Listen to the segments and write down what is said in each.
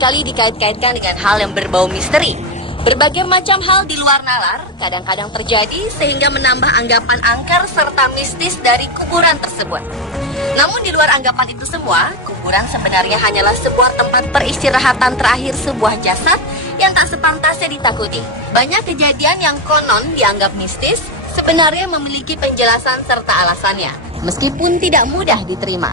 seringkali dikait-kaitkan dengan hal yang berbau misteri. Berbagai macam hal di luar nalar kadang-kadang terjadi sehingga menambah anggapan angker serta mistis dari kuburan tersebut. Namun di luar anggapan itu semua, kuburan sebenarnya hanyalah sebuah tempat peristirahatan terakhir sebuah jasad yang tak sepantasnya ditakuti. Banyak kejadian yang konon dianggap mistis sebenarnya memiliki penjelasan serta alasannya, meskipun tidak mudah diterima.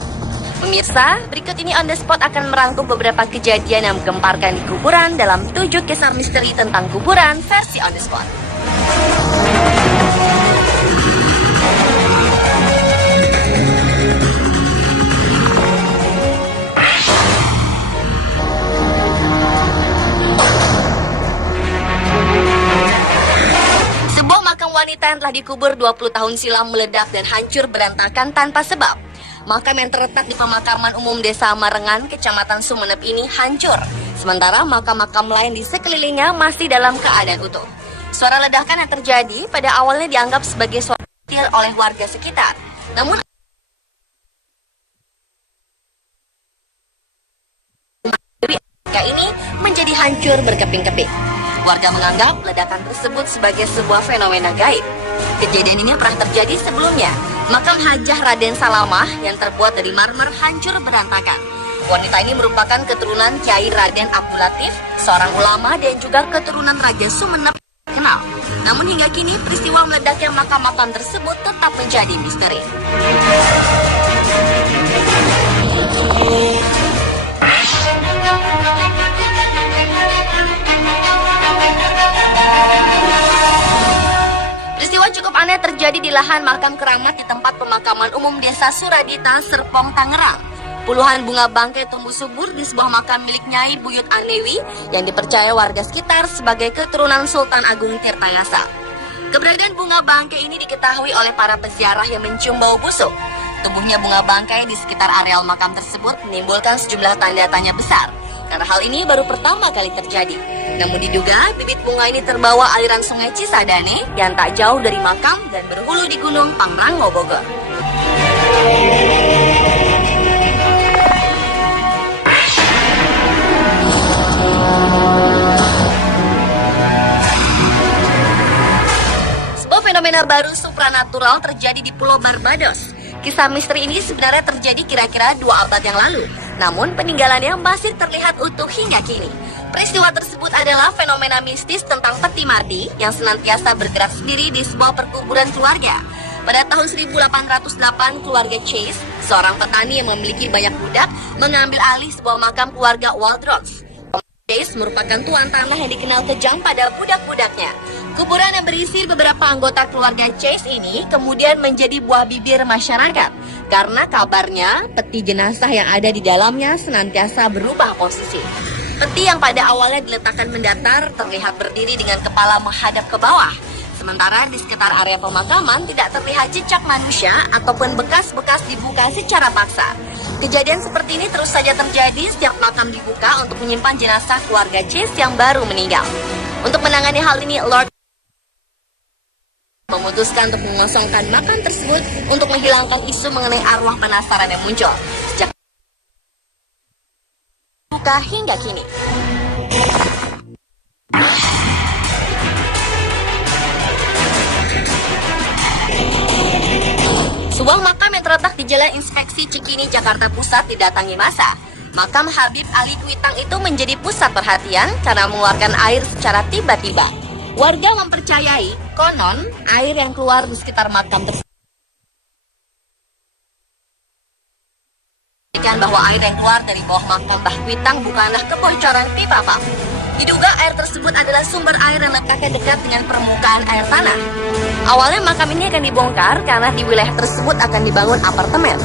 Pemirsa, berikut ini On The Spot akan merangkum beberapa kejadian yang menggemparkan di kuburan dalam 7 kisah misteri tentang kuburan versi On The Spot. Sebuah makam wanita yang telah dikubur 20 tahun silam meledak dan hancur berantakan tanpa sebab. Makam yang terletak di pemakaman umum Desa Marengan, Kecamatan Sumeneb ini hancur. Sementara makam-makam lain di sekelilingnya masih dalam keadaan utuh. Suara ledakan yang terjadi pada awalnya dianggap sebagai suara kecil oleh warga sekitar. Namun ini menjadi hancur berkeping-keping. Warga menganggap ledakan tersebut sebagai sebuah fenomena gaib. Kejadian ini pernah terjadi sebelumnya. Makam Hajah Raden Salamah yang terbuat dari marmer hancur berantakan. Wanita ini merupakan keturunan Kiai Raden Abdul Latif, seorang ulama dan juga keturunan Raja Sumeneb terkenal. Namun hingga kini peristiwa meledaknya makam-makam tersebut tetap menjadi misteri. Cukup aneh terjadi di lahan makam keramat di tempat pemakaman umum Desa Suradita, Serpong, Tangerang. Puluhan bunga bangkai tumbuh subur di sebuah makam milik Nyai Buyut Anewi yang dipercaya warga sekitar sebagai keturunan Sultan Agung Tirtayasa. Keberadaan bunga bangkai ini diketahui oleh para peziarah yang mencium bau busuk. Tumbuhnya bunga bangkai di sekitar areal makam tersebut menimbulkan sejumlah tanda tanya besar. Karena hal ini baru pertama kali terjadi. Namun diduga bibit bunga ini terbawa aliran sungai Cisadane yang tak jauh dari makam dan berhulu di Gunung Pangrango, Bogor. Sebuah fenomena baru supranatural terjadi di Pulau Barbados. Kisah misteri ini sebenarnya terjadi kira-kira 2 abad yang lalu. Namun peninggalannya masih terlihat utuh hingga kini. Peristiwa tersebut adalah fenomena mistis tentang peti mati yang senantiasa bergerak sendiri di sebuah perkuburan keluarga. Pada tahun 1808, keluarga Chase, seorang petani yang memiliki banyak budak, mengambil alih sebuah makam keluarga Waldrocks. Chase merupakan tuan tanah yang dikenal kejam pada budak-budaknya. Kuburan yang berisi beberapa anggota keluarga Chase ini kemudian menjadi buah bibir masyarakat. Karena kabarnya peti jenazah yang ada di dalamnya senantiasa berubah posisi. Peti yang pada awalnya diletakkan mendatar terlihat berdiri dengan kepala menghadap ke bawah. Sementara di sekitar area pemakaman tidak terlihat jejak manusia ataupun bekas-bekas dibuka secara paksa. Kejadian seperti ini terus saja terjadi setiap makam dibuka untuk menyimpan jenazah keluarga Chase yang baru meninggal. Untuk menangani hal ini, Lord memutuskan untuk mengosongkan makam tersebut untuk menghilangkan isu mengenai arwah penasaran yang muncul. Sejak buka hingga kini. Sebuah makam yang terletak di Jalan Inspeksi Cikini, Jakarta Pusat didatangi massa. Makam Habib Ali Kuitang itu menjadi pusat perhatian karena mengeluarkan air secara tiba-tiba. Warga mempercayai, konon, air yang keluar di sekitar makam tersebut bahwa air yang keluar dari bawah makam Mbah Kuitang bukanlah kebocoran pipa pump. Diduga air tersebut adalah sumber air yang letaknya dekat dengan permukaan air tanah. Awalnya makam ini akan dibongkar karena di wilayah tersebut akan dibangun apartemen.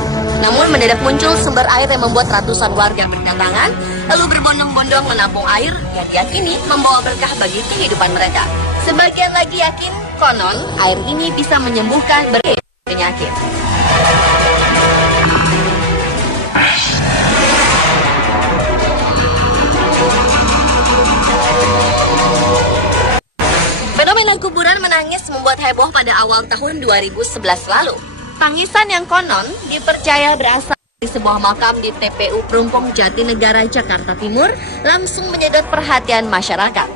Namun mendadak muncul sumber air yang membuat ratusan warga berdatangan, lalu berbondong-bondong menampung air yang diyakini membawa berkah bagi kehidupan mereka. Sebagian lagi yakin, konon, air ini bisa menyembuhkan berbagai penyakit. Fenomena kuburan menangis membuat heboh pada awal tahun 2011 lalu. Tangisan yang konon dipercaya berasal di sebuah makam di TPU Perumpung Jatinegara, Jakarta Timur langsung menyedot perhatian masyarakat.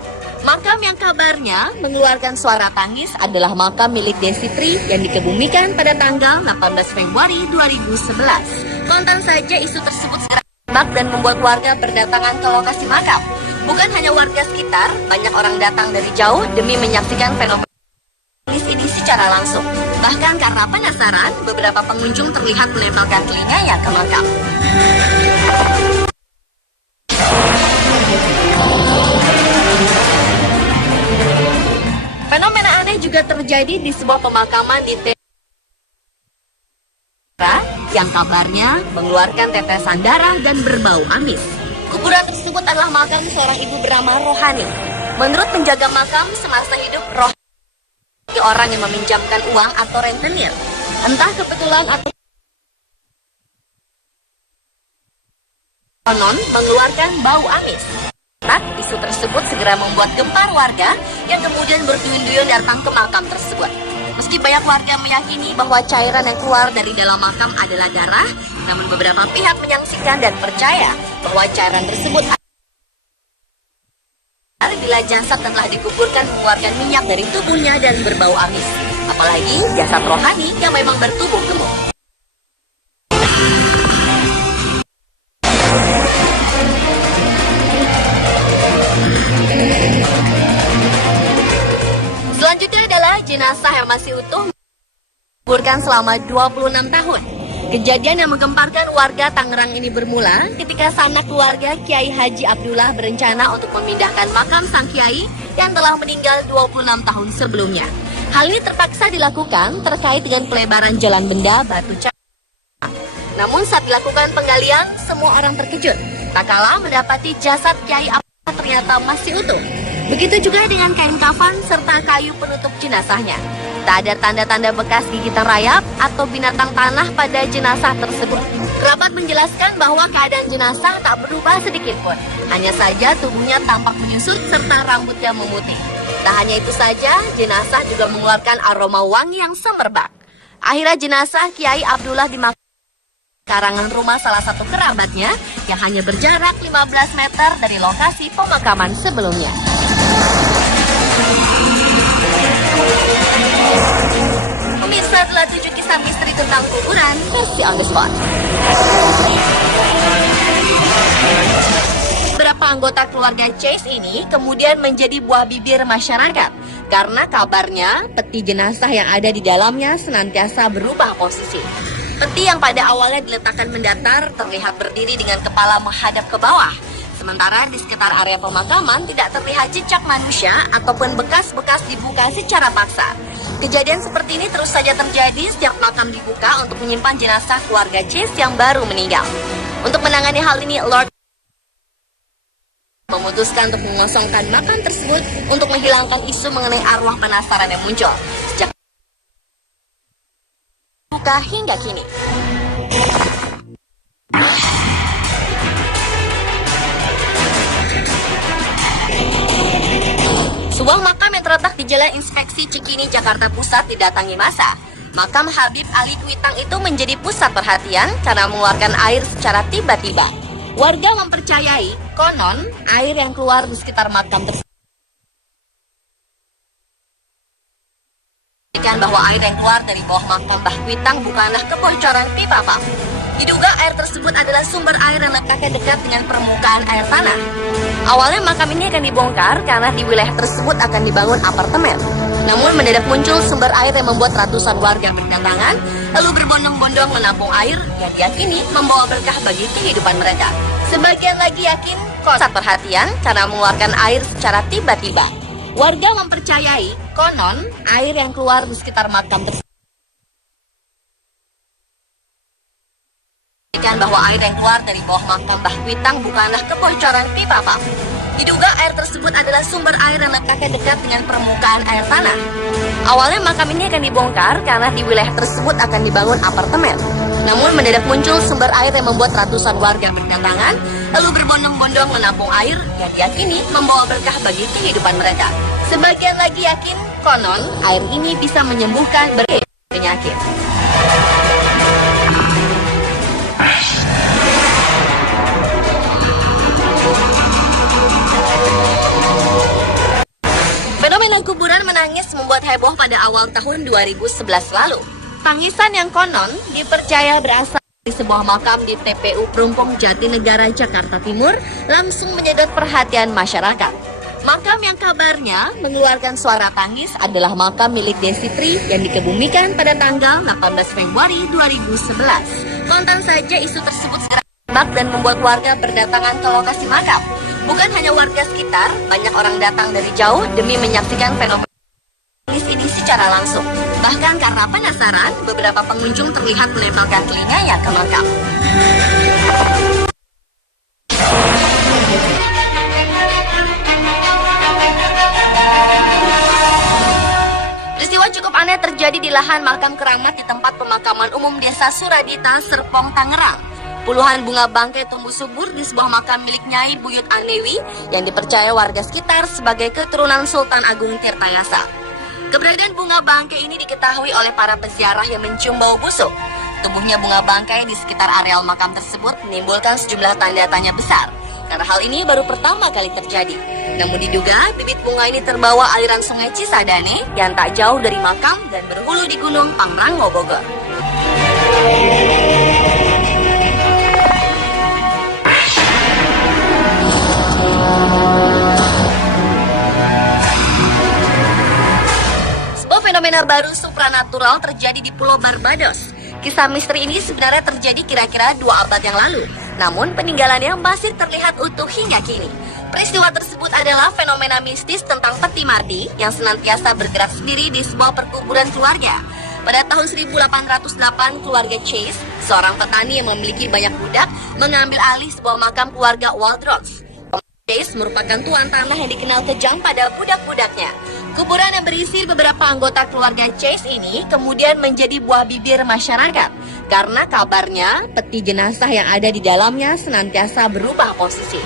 Makam yang kabarnya mengeluarkan suara tangis adalah makam milik Desi Tri yang dikebumikan pada tanggal 18 Februari 2011. Kontan saja isu tersebut segera merebak dan membuat warga berdatangan ke lokasi makam. Bukan hanya warga sekitar, banyak orang datang dari jauh demi menyaksikan fenomena ini secara langsung. Bahkan karena penasaran, beberapa pengunjung terlihat menempelkan telinganya ke makam. Fenomena aneh juga terjadi di sebuah pemakaman di yang kabarnya mengeluarkan tetesan darah dan berbau amis. Kuburan tersebut adalah makam seorang ibu bernama Rohani. Menurut penjaga makam, semasa hidup Rohani orang yang meminjamkan uang atau rentenir. Entah kebetulan atau konon mengeluarkan bau amis. Isu tersebut segera membuat gempar warga yang kemudian berduyun-duyun datang ke makam tersebut. Meski banyak warga meyakini bahwa cairan yang keluar dari dalam makam adalah darah, namun beberapa pihak menyaksikan dan percaya bahwa cairan tersebut bila jasad telah dikuburkan mengeluarkan minyak dari tubuhnya dan berbau amis. Apalagi jasad rohani yang memang bertubuh gemuk. Selanjutnya adalah jenazah yang masih utuh dikuburkan selama 26 tahun. Kejadian yang menggemparkan warga Tangerang ini bermula ketika sanak keluarga Kiai Haji Abdullah berencana untuk memindahkan makam sang Kiai yang telah meninggal 26 tahun sebelumnya. Hal ini terpaksa dilakukan terkait dengan pelebaran jalan benda Batu Cakra. Namun saat dilakukan penggalian, semua orang terkejut tak kala mendapati jasad Kiai Abdullah ternyata masih utuh. Begitu juga dengan kain kafan serta kayu penutup jenazahnya. Tak ada tanda-tanda bekas gigitan rayap atau binatang tanah pada jenazah tersebut. Kerabat menjelaskan bahwa keadaan jenazah tak berubah sedikit pun. Hanya saja tubuhnya tampak menyusut serta rambutnya memutih. Tak hanya itu saja, jenazah juga mengeluarkan aroma wangi yang semerbak. Akhirnya jenazah Kiai Abdullah dimakamkan di karangan rumah salah satu kerabatnya yang hanya berjarak 15 meter dari lokasi pemakaman sebelumnya. Pemirsa, telah 7 kisah misteri tentang kuburan versi on the spot. Beberapa anggota keluarga Chase ini kemudian menjadi buah bibir masyarakat karena kabarnya peti jenazah yang ada di dalamnya senantiasa berubah posisi. Peti yang pada awalnya diletakkan mendatar terlihat berdiri dengan kepala menghadap ke bawah. Sementara di sekitar area pemakaman tidak terlihat jejak manusia ataupun bekas-bekas dibuka secara paksa. Kejadian seperti ini terus saja terjadi setiap makam dibuka untuk menyimpan jenazah keluarga Chase yang baru meninggal. Untuk menangani hal ini, Lord memutuskan untuk mengosongkan makam tersebut untuk menghilangkan isu mengenai arwah penasaran yang muncul. Sejak buka hingga kini. Sebuah makam yang terletak di Jalan Inspeksi Cikini, Jakarta Pusat didatangi massa. Makam Habib Ali Kuitang itu menjadi pusat perhatian karena mengeluarkan air secara tiba-tiba. Warga mempercayai, konon, air yang keluar di sekitar makam tersebut bahwa air yang keluar dari bawah makam Mbah Kuitang bukanlah kebocoran pipa PAP. Diduga air tersebut adalah sumber air yang letaknya dekat dengan permukaan air tanah. Awalnya makam ini akan dibongkar karena di wilayah tersebut akan dibangun apartemen. Namun mendadak muncul sumber air yang membuat ratusan warga berdatangan, lalu berbondong-bondong menampung air yang diyakini membawa berkah bagi kehidupan mereka. Sebagian lagi yakin pusat perhatian karena mengeluarkan air secara tiba-tiba. Warga mempercayai, konon, air yang keluar di sekitar makam tersebut bahwa air yang keluar dari bawah makam Mbah Kuitang bukanlah kebocoran pipa PAP. Diduga air tersebut adalah sumber air yang letaknya dekat dengan permukaan air tanah. Awalnya makam ini akan dibongkar karena di wilayah tersebut akan dibangun apartemen. Namun mendadak muncul sumber air yang membuat ratusan warga berdatangan, lalu berbondong-bondong menampung air yang diyakini membawa berkah bagi kehidupan mereka. Sebagian lagi yakin, konon, air ini bisa menyembuhkan berbagai penyakit. tangis membuat heboh pada awal tahun 2011 lalu. Tangisan yang konon dipercaya berasal di sebuah makam di TPU Perumpung Jatinegara, Jakarta Timur langsung menyedot perhatian masyarakat. Makam yang kabarnya mengeluarkan suara tangis adalah makam milik Desi Tri yang dikebumikan pada tanggal 18 Februari 2011. Kontan saja isu tersebut segera merebak dan membuat warga berdatangan ke lokasi makam. Bukan hanya warga sekitar, banyak orang datang dari jauh demi menyaksikan fenomena tangis ini secara langsung. Bahkan karena penasaran, beberapa pengunjung terlihat menempelkan telinganya ke makam. Peristiwa cukup aneh terjadi di lahan makam keramat di tempat pemakaman umum Desa Suradita, Serpong, Tangerang. Puluhan bunga bangkai tumbuh subur di sebuah makam milik Nyai Buyut Anewi yang dipercaya warga sekitar sebagai keturunan Sultan Agung Tirtayasa. Keberadaan bunga bangkai ini diketahui oleh para peziarah yang mencium bau busuk. Tumbuhnya bunga bangkai di sekitar areal makam tersebut menimbulkan sejumlah tanda tanya besar, karena hal ini baru pertama kali terjadi. Namun diduga bibit bunga ini terbawa aliran sungai Cisadane yang tak jauh dari makam dan berhulu di Gunung Pangrango, Bogor. Fenomena baru supranatural terjadi di Pulau Barbados. Kisah misteri ini sebenarnya terjadi kira-kira 2 abad yang lalu. Namun peninggalannya masih terlihat utuh hingga kini. Peristiwa tersebut adalah fenomena mistis tentang peti mati yang senantiasa bergerak sendiri di sebuah perkuburan keluarga. Pada tahun 1808, keluarga Chase, seorang petani yang memiliki banyak budak, mengambil alih sebuah makam keluarga Waldrocks. Chase merupakan tuan tanah yang dikenal kejam pada budak-budaknya. Kuburan yang berisi beberapa anggota keluarga Chase ini kemudian menjadi buah bibir masyarakat karena kabarnya peti jenazah yang ada di dalamnya senantiasa berubah posisi.